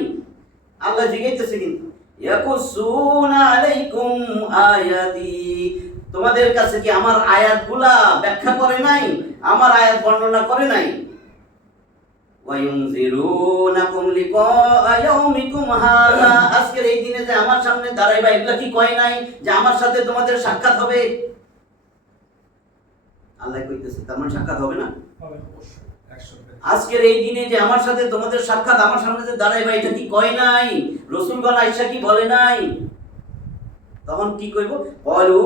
আল্লাহ জিজ্ঞাসা কিন্তু ইয়াকুসুনা আলাইকুম আয়াতি, তোমাদের কাছে কি আমার আয়াতগুলা ব্যাখ্যা করে নাই, আমার আয়াত বর্ণনা করে নাই? ওয়া ইউনজিরুনাকুম লিকা ইয়াউমিকুম হাযা, আজকের এই দিনে যে আমার সামনে দাঁড়াইবা এগুলা কি কয় নাই যে আমার সাথে তোমাদের সাক্ষাৎ হবে? আল্লাহ কইতেছে তার মানে সাক্ষাৎ হবে না? হবে, অবশ্যই 100%। আজকের এই দিনে যে আমার সাথে তোমাদের সাক্ষাৎ, আমার সামনে যে দাঁড়াইবা এটা কি কয় নাই? রাসূলগণ আয়েশা কি বলে নাই? তখন কি কইব? ক্বালু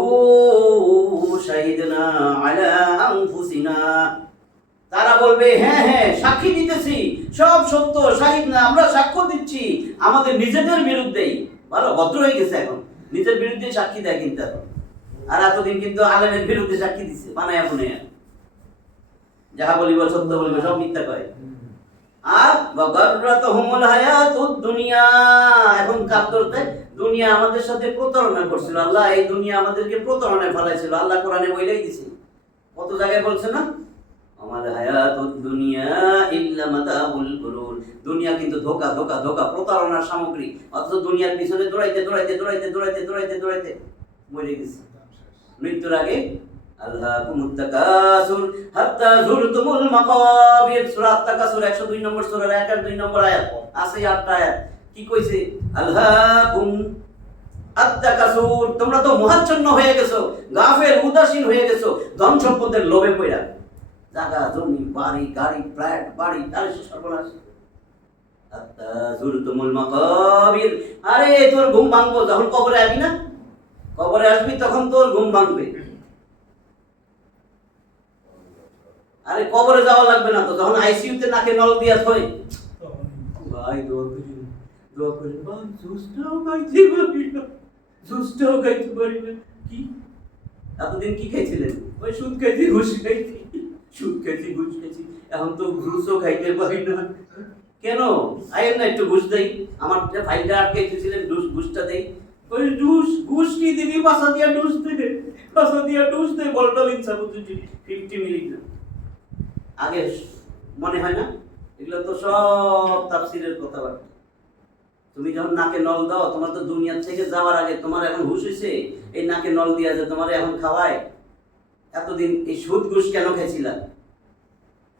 শাহিদনা আলা আনফুসিনা, তারা বলবে হ্যাঁ হ্যাঁ সাক্ষী দিতেছি, সব সত্য, শাহিদ না, আমরা সাক্ষ্য দিচ্ছি আমাদের নিজেদের বিরুদ্ধেই। ভালো ভদ্র হয়ে গেছে এখন, নিজের বিরুদ্ধে সাক্ষী দেয় কিন্তু এখন। আর এতদিন কিন্তু আলেমের বিরুদ্ধে সাক্ষী দিচ্ছে বানায়া বুনায়া, যাহা বলিব সত্য বলিব সব মিথ্যা কয়। আর ওয়াগাররাতুহুমুল হায়াতুদ দুনিয়া, এখন কার করতে দুনিয়া আমাদের সাথে প্রতারণা করছিল। আল্লাহ এই দুনিয়া আমাদেরকে প্রতারণায় ফেলাইছিল। আল্লাহ কোরআনে বলেই দিছে, কত জায়গায় বলছে না, আমাল হায়াতুদ দুনিয়া ইল্লা মাতাউল গুরুর, দুনিয়া কিন্তু ধোঁকা ধোঁকা ধোঁকা, প্রতারণার সামগ্রী। অথচ দুনিয়ার পিছনে দৌড়াইতে দৌড়াইতে দৌড়াইতে দৌড়াইতে দৌড়াইতে দৌড়াইতে মরে গেছে। মৃত্যুর আগে আল্লাহুমুত তাকাসুর হাত্তা যুরতুমুল মাকাবির, সূরা আত-তাকাসুর 102 নম্বর সূরার 1 আর 2 নম্বর আয়াত আছে, 8টা আয়াত। কি কইছে? আল্লাহুম আত-তাকাসুর, তোমরা তো মোহাচ্ছন্ন হয়ে গেছো, গাফেল উদাসীন হয়ে গেছো ধন সম্পদের লোভে পড়া, জায়গা জমি বাড়ি গাড়ি ফ্ল্যাট বাড়ি, আরে সর্বনাশ। হাত্তা যুরতুমুল মাকাবির, আরে তোর ঘুম ভাঙবো যখন কবরে আসবি না, কবরে আসবি তখন তোর ঘুম ভাঙবে। আরে কবরে যাওয়া লাগবে না তো, যখন আইসিইউতে নাকে নল দিয়া থই, ভাই দোয়া করি ভাই, জুসটাও খাইতে পারি না, জুসটাও খাইতে পারি না। কি এতদিন কি খাইছিলেন? ওই সুদ খাইছি, ঘুষ খাইছি, সুদ খাইছি, ঘুষ খাইছি, এখন তো ঘুষও খাইতে পারি না। কেন আইন না একটু ঘুষ দেই, আমার ফাইলটা আটকাইতেছিলেন, ঘুষটা দেই। ওই ঘুষ কি দিবি? পাশা দিয়া ডুস দে, পাশা দিয়া ডুস দে, বলটাল ইচ্ছা বুঝি 50 মিলিগ্রাম। আগে মনে হয় না? এগুলো তো সব তাফসীরের কথাবার্তা। তুমি যখন নাকে নল দাও, তোমার তো দুনিয়া থেকে যাওয়ার আগে তোমার এখন হুশ হইছে, এই নাকে নল দিয়া যে তোমার এখন খাওয়ায়। এতদিন এই সুদ ঘুষ কেন খাইছিলা?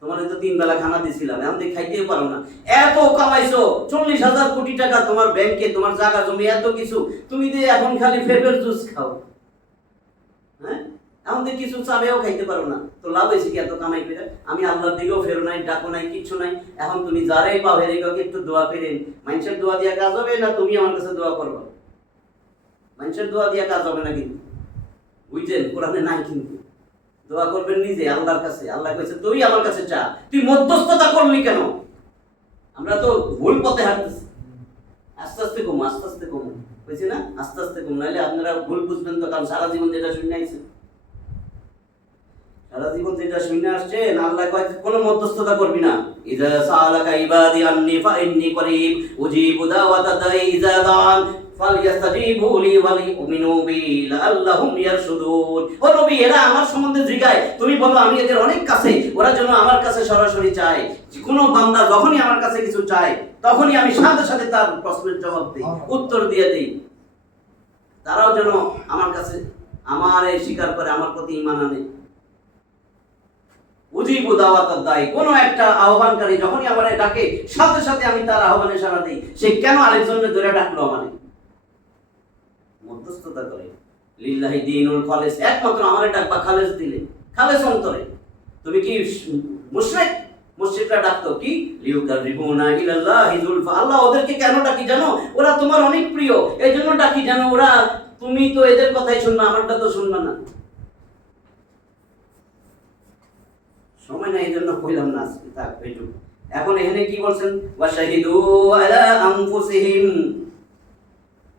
তোমার তো 3 বেলা খানা দিছিলাম, এখন দিয়ে খাইতেই পারো না। এত কামাইছো, 40,000 কোটি টাকা তোমার ব্যাংকে, তোমার জায়গা জমি এত কিছু, তুমি দিয়ে এখন খালি ফেভের জুস খাও। হ্যাঁ, এখন দিয়ে কিছু চাবেও খাইতে পারো না, তো লাভ হয়েছে কি এত কামাই করে? আমি আল্লাহর দিকেও ফেরো নাই, ডাকো নাই, কিচ্ছু নাই। এখন তুমি যারাই পাও হেরে কাউকে একটু দোয়া করেন, মানুষের দোয়া দিয়া কাজ হবে না, তুমি আমার কাছে দোয়া করবা। মানুষের দোয়া দিয়া কাজ হবে না কিন্তু, বুঝছেন? কোরআনে নাই কিন্তু। দোয়া করবেন নিজে আল্লাহর কাছে। আল্লাহ কইছে তুই আমার কাছে চা, তুই মধ্যস্থতা করলি কেন? আমরা তো ভুল পথে হাঁটতেছি। আস্তে আস্তে কম, আস্তে আস্তে কম, বুঝছি না? আস্তে আস্তে কম, নাহলে আপনারা ভুল বুঝবেন তো। কারণ সারা জীবন যেটা শুনে আইছেন, সারা জীবন যেটা শুনে আসছেন, আল্লাহ কয় কোনো মধ্যস্থতা করবি না। ইযা সালাকা ইবাদি আন্নী ফাইন্নী করিব উজিবু দাওয়াতা দাই ইযা দান ফালইস্তাজিবু লি ওয়া লিউমিনু বি লাআল্লাহুম ইয়ারশুদুন। ও নবী, এরা আমার সম্বন্ধে জিজ্ঞায়, তুমি বলো আমি এদের অনেক কাছে, ওরা যেন আমার কাছে সরাসরি চায়। যে কোনো বান্দা যখনই আমার কাছে কিছু চায়, তখনই আমি সাথে সাথে তার প্রশ্নের জবাব দেই, উত্তর দিয়ে দেই। তারাও যেন আমার কাছে আমারে স্বীকার করে, আমার প্রতি ঈমান আনে। উজিবু দাওয়াতাদ দাই, কোন একটা আহ্বানকারী যখনই আমারে ডাকে, সাথে সাথে আমি তার আহ্বানে সাড়া দেই। সে কেন আরেকজনের ধরে ডাকলো আমারে? মধ্যস্থতা করে। লিল্লাহি দীনুল খালিস, একমাত্র আমারে ডাকবা খালেস দিলে, খালেস অন্তরে। তুমি কি মুশরিক? মুশরিকরা ডাকতো কি লিউকারিবুনা ইলাল্লাহি যুলফা, আল্লাহ ওদেরকে কেন ডাকি জানো? ওরা তোমার অনেক প্রিয়, এইজন্য ডাকি জানো। ওরা, তুমি তো এদের কথাই শুনবা, আমারটা তো শুনবা না। সময় নাই, এইজন্য কইলাম না আজকে, থাক এইটুকু। এখন এখানে কি বলছেন? ওয়াশাহিদু আলা আনফুসিহিম,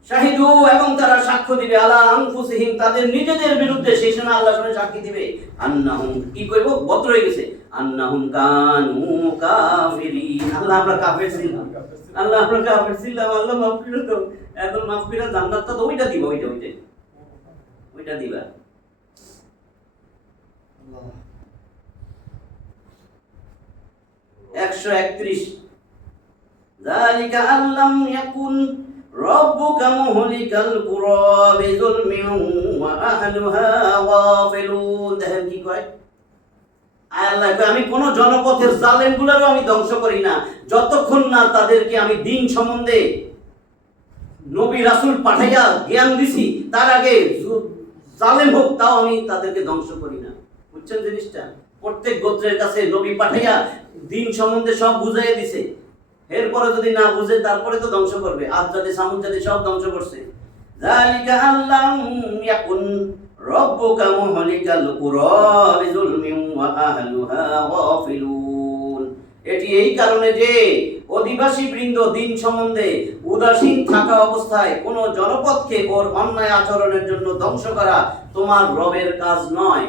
শাহিদু, এবং তারা সাক্ষ্য দিবে, আলা আনফুসিহিম, তাদের নিজেদের বিরুদ্ধে। সেই সময় আল্লাহ সামনে সাক্ষী দিবে, আন্নাহুম, কি কইব? বদ্র হয়ে গেছে, আন্নাহুম কানু কাফিরিন, আল্লাহ আমরা কাফের ছিলাম, আল্লাহ আমরা কাফের ছিলাম, আল্লাহ মাফ করে দাও। এখন মাফ করে জান্নাতটা তো ওইটা দিবা, ওইটা দিবা। 131 যালিকা আল্লাম ইয়াকুন রাব্বুকা মুহলিকাল কুরা বিযুলমিন ওয়া আহলুহা গাফিলুন। দেখেন কি কয় আল্লাহ, আমি কোন জনপথের জালেমগুলোরও আমি ধ্বংস করি না যতক্ষণ না তাদেরকে আমি দিন সম্বন্ধে নবী রাসূল পাঠাইয়া জ্ঞান দিছি। তার আগে জালেম হোক তাও আমি তাদেরকে ধ্বংস করি না। বুঝছেন জিনিসটা? প্রত্যেক গোত্রের কাছে নবী পাঠাইয়া দিন সম্বন্ধে সব বুঝাইয়া দিছে। এরপরে যদি না বুঝে তারপরে তো ধ্বংস করবে। আদ জাতি সামুদ জাতি সব ধ্বংস করছে। যালিকা আল্লাম ইয়াকুন রাব্বুকা মুহলিকাল কুরা বিযুলমিন ওয়া আহলুহা গাফিলুন। এটি এই কারণে যে অধিবাসী বৃন্দ দিন সম্বন্ধে উদাসীন থাকা অবস্থায় কোন জনপদকে ওর অন্যায় আচরণের জন্য ধ্বংস করা তোমার রবের কাজ নয়।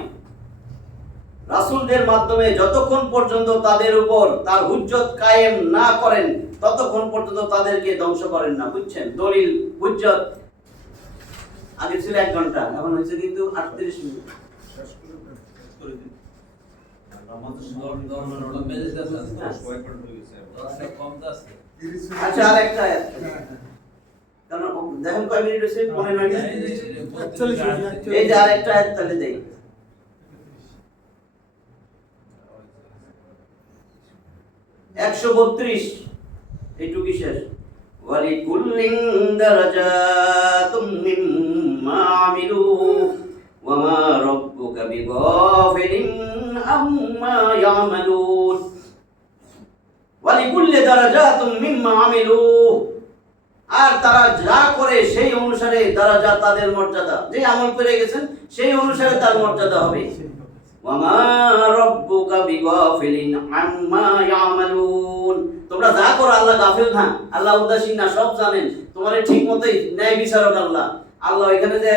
রাসূলদের মাধ্যমে যতক্ষণ পর্যন্ত তাদের উপর তার হুজ্জত কায়েম না করেন ততক্ষণ পর্যন্ত তাদেরকে ধ্বংস করেন না। বুঝছেন? দলিল হুজ্জত আগে ছিল 1 ঘন্টা, এখন হয়েছে কিন্তু 38 মিনিট। আচ্ছা, আরেকটা আয়াত, কারণ দেখেন কয় মিনিট হয়েছে, 15 মিনিট। এই যে আরেকটা আয়াত তাহলে দেই, 132, এইটুকুই শেষ। ওয়ালিকুল্লিন দারাজাতুম মিম্মা আমিলু ওয়া মা রাব্বুকা বিগাফিলিন আম্মা ইয়ামালুন। ওয়ালিকুল্লি দারাজাতুম মিম্মা আমিলু, আর তারা যা করে সেই অনুসারে দারাজা, তাদের মর্যাদা, যে আমল করে গেছেন সেই অনুসারে তার মর্যাদা হবে। ওয়ামা রাব্বুকা বিগাফিলিন আম্মা ইয়ামালুন, তোমরা যা করো আল্লাহ গাফিল না, আল্লাহ উদাসীন না, সব জানেন। তোমারে ঠিকমতোই ন্যায় বিচারক আল্লাহ। আল্লাহ এখানে যে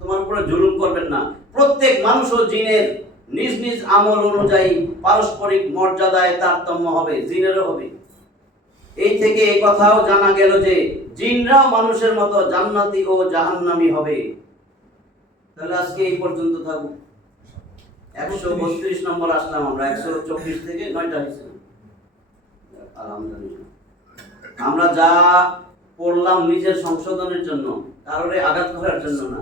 তোমার উপরে জুলুম করবেন না। প্রত্যেক মানুষ ও জিনের নিজ নিজ আমল অনুযায়ী পারস্পরিক মর্যাদায় তারতম্য হবে, জিনেরও হবে। এই থেকে এই কথাও জানা গেল যে জিনরাও মানুষের মতো জান্নাতি ও জাহান্নামী হবে। তাহলে আজকে এই পর্যন্ত থাকুক। 132 নম্বর আসলাম আমরা। 124 থেকে 9টা হয়েছে। আলহামদুলিল্লাহ, আমরা যা পড়লাম নিজের সংশোধনের জন্য, কারোরে আঘাত করার জন্য না।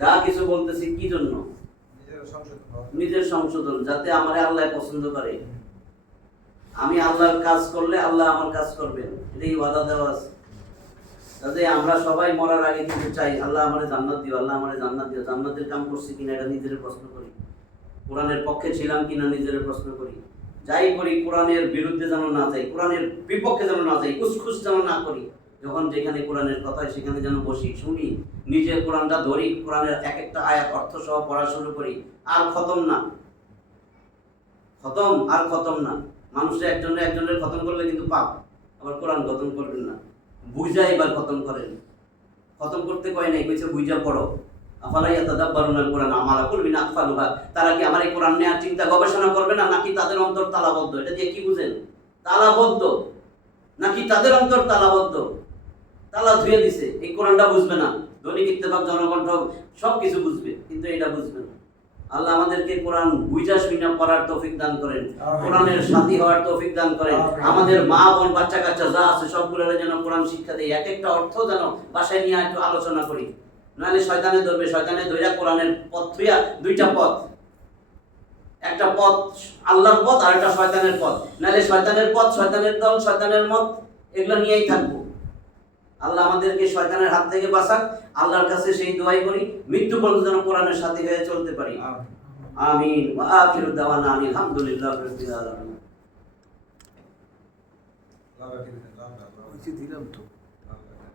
যা কিছু বলতেছি কি জন্য? নিজের সংশোধন, যাতে আমারে আল্লাহ পছন্দ করে। আমি আল্লাহর কাজ করলে আল্লাহ আমার কাজ করবেন, এটাই ওয়াদা দেওয়া আছে। যাতে আমরা সবাই মরার আগে কিন্তু চাই আল্লাহ আমারে জান্নাত দিও, আল্লাহ আমারে জান্নাত দিও। জান্নাতের কাম করছি কিনা এটা নিজের প্রশ্ন করি। কোরআনের পক্ষে ছিলাম কিনা নিজের প্রশ্ন করি। যাই করি কোরআনের বিরুদ্ধে যেন না যাই, কোরআনের বিপক্ষে যেন না যাই, কুসখুস যেন না করি। যখন যেখানে কোরআনের কথা সেখানে যেন বসি, শুনি, নিজের কোরআনটা ধরি, কোরআনের এক একটা আয়াত অর্থ সহ পড়া শুরু করি। আর খতম না, খতম আর খতম না। মানুষের একজনের খতম করলে কিন্তু পাপ, আবার কোরআন খতম করবেন না, বুঝা এবার খতম করেন। খতম করতে কয় নাই, কইছে বুঝা পড়ো। আফালা ইয়াতাদাব্বারুনাল কোরআন আম আলা কুলবিন আকফালুহা, তারা কি আমার এই কোরআন নিয়ে চিন্তা গবেষণা করবে না, নাকি তাদের অন্তর তালাবদ্ধ? এটা দিয়ে কি বুঝেন? তালাবদ্ধ নাকি তাদের অন্তর তালাবদ্ধ? তালা ধুয়ে দিছে, এই কোরআনটা বুঝবে না। দৈনিক ইত্তেফাক, জনকণ্ঠ সবকিছু বুঝবে, কিন্তু এটা বুঝবে না। আল্লাহ আমাদেরকে কোরআন বুঝা শুনা পড়ার তৌফিক দান করেন, কোরআনের সাথী হওয়ার তৌফিক দান করেন। আমাদের মা বোন বাচ্চা কাচ্চা যা আছে সবগুলোর যেন কোরআন শিক্ষা দেয়। এক একটা অর্থ যেন বাসায় নিয়ে একটু আলোচনা করি, নাহলে শয়তানে ধরবে। শয়তানে ধইরা কোরআনের পথ থুইয়া, দুইটা পথ, একটা পথ আল্লাহর পথ আর একটা শয়তানের পথ। নাহলে শয়তানের পথ, শয়তানের দল, শয়তানের মত, এগুলো নিয়েই থাকবো। আল্লাহ আমাদেরকে শয়তানের হাত থেকে বাঁচাক। আল্লাহর কাছে সেই দোয়াই করি মৃত্যু পর্যন্ত যেন কোরআনের সাথে হয়ে চলতে পারি। আমিন। ওয়া আখিরু দাওয়ানা আলহামদুলিল্লাহি রাব্বিল আলামিন। দিলাম তো